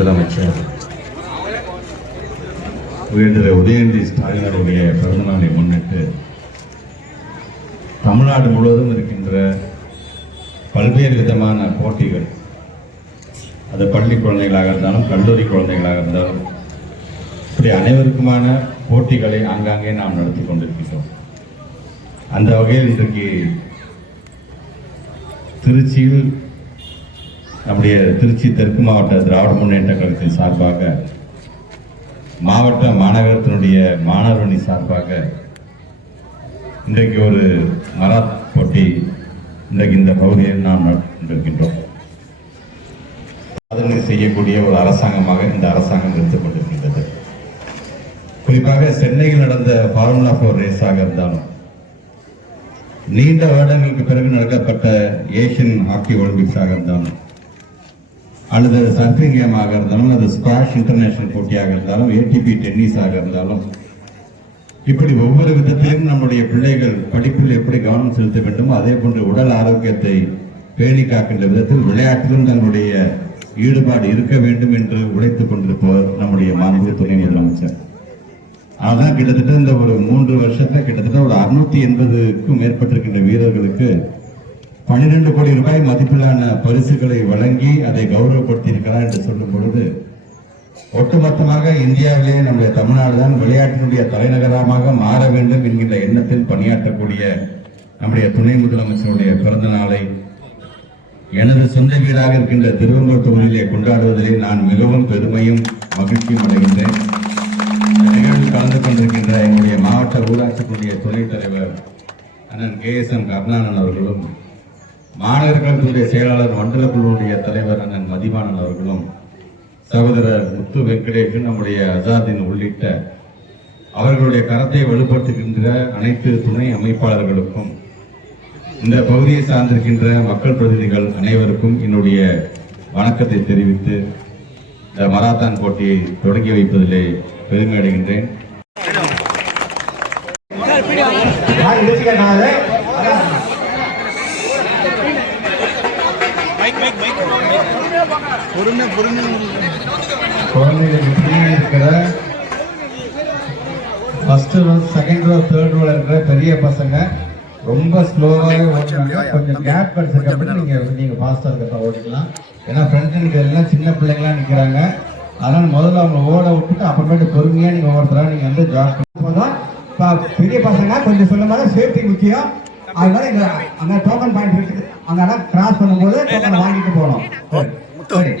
முதலமைச்சர் உயர்ந்த உதயநிதி ஸ்டாலின் அவருடைய பிறந்தநாளை முன்னிட்டு தமிழ்நாடு முழுவதும் இருக்கின்ற பல்வேறு விதமான போட்டிகள், அது பள்ளி குழந்தைகளாக இருந்தாலும் கல்லூரி குழந்தைகளாக இருந்தாலும் இப்படி அனைவருக்குமான போட்டிகளை ஆங்காங்கே நாம் நடத்தி கொண்டிருக்கின்றோம். அந்த வகையில் இன்றைக்கு திருச்சியில் நம்முடைய திருச்சி தெற்கு மாவட்ட திராவிட முன்னேற்ற கழகத்தின் சார்பாக மாவட்ட மாநகரத்தினுடைய மாணவரணி சார்பாக இன்றைக்கு ஒரு மராத் போட்டி இன்றைக்கு இந்த பகுதியில் நாம் நடத்திருக்கின்றோம். சாதனை செய்யக்கூடிய ஒரு அரசாங்கமாக இந்த அரசாங்கம் எடுத்துக் கொண்டிருக்கின்றது. குறிப்பாக சென்னையில் நடந்த ஃபார்முலா 4 ரேஸாக இருந்தாலும், நீண்ட வருடங்களுக்கு பிறகு நடக்கப்பட்ட ஏசியன் ஹாக்கி ஒலிம்பிக்ஸாக இருந்தாலும், அல்லது சர்ஃபிங் கேமாக இருந்தாலும், அது ஸ்குவாஷ் இன்டர்நேஷனல் போட்டியாக இருந்தாலும், ஏடிபி டென்னிஸாக இருந்தாலும், இப்படி ஒவ்வொரு விதத்திலும் நம்முடைய பிள்ளைகள் படிப்பில் எப்படி கவனம் செலுத்த வேண்டுமோ அதே போன்று உடல் ஆரோக்கியத்தை பேணி காக்கின்ற விதத்தில் விளையாட்டிலும் தங்களுடைய ஈடுபாடு இருக்க வேண்டும் என்று உழைத்துக் கொண்டிருப்பவர் நம்முடைய மாண்பு துணை முதலமைச்சர். அதான் கிட்டத்தட்ட இந்த ஒரு 3 வருஷத்துல கிட்டத்தட்ட ஒரு 680க்கும் மேற்பட்டிருக்கின்ற வீரர்களுக்கு 12 கோடி ரூபாய் மதிப்பிலான பரிசுகளை வழங்கி அதை கௌரவப்படுத்தியிருக்கிறார் என்று சொல்லும் பொழுது, ஒட்டுமொத்தமாக இந்தியாவிலே நம்முடைய தமிழ்நாடு தான் விளையாட்டினுடைய தலைநகரமாக மாற வேண்டும் என்கின்ற எண்ணத்தில் பணியாற்றக்கூடிய நம்முடைய துணை முதலமைச்சருடைய பிறந்த நாளை எனது சொந்த வீடாக இருக்கின்ற திருவெங்கோடு தொகுதியிலே கொண்டாடுவதிலே நான் மிகவும் பெருமையும் மகிழ்ச்சியும் அடைகின்றேன். நிகழ்வில் கலந்து கொண்டிருக்கின்ற எங்களுடைய மாவட்ட ஊராட்சிக்குரிய துணைத் தலைவர் அண்ணன் KSM கருணானன் அவர்களும், மாநகர கழகத்துடைய செயலாளர் மண்டல குழுவுடைய தலைவர் அண்ணன் மதிவானன் அவர்களும், சகோதரர் முத்து வெங்கடேஷன், நம்முடைய அசாதீன் உள்ளிட்ட அவர்களுடைய கரத்தை வலுப்படுத்துகின்ற அனைத்து துணை அமைப்பாளர்களுக்கும், இந்த பகுதியை சார்ந்திருக்கின்ற மக்கள் பிரதிநிதிகள் அனைவருக்கும் என்னுடைய வணக்கத்தை தெரிவித்து இந்த மராத்தான் போட்டியை தொடங்கி வைப்பதிலே பெருமை அடைகின்றேன். குழந்தைகளுக்கு இருக்கிற first row, second row, third ரோல இருக்கிற பெரிய பசங்க ரொம்ப ஸ்லோவாகவே ஓட்டுறாங்க. கொஞ்சம் கேப் கிடைச்சதுக்கு அப்புறம் நீங்க ஃபாஸ்டா இருக்க ஓட்டிக்கலாம். ஏன்னா ஃப்ரெண்ட்ஸுக்கு எல்லாம் சின்ன பிள்ளைங்களா நிற்கிறாங்க. அதனால முதல்ல அவங்க ஓட விட்டுட்டு அப்புறமேட்டு பொறுமையா நீங்க ஓடுறா. நீங்க வந்து ஜாக் பெரிய பசங்க கொஞ்சம் சொல்லும் போது சேஃப்டி முக்கியம். அதனால இங்க அங்க டோக்கன் பாயிண்ட் இருக்கு, அங்க கிராஸ் பண்ணும்போது டோக்கன் வாங்கிட்டு போகணும். சரி.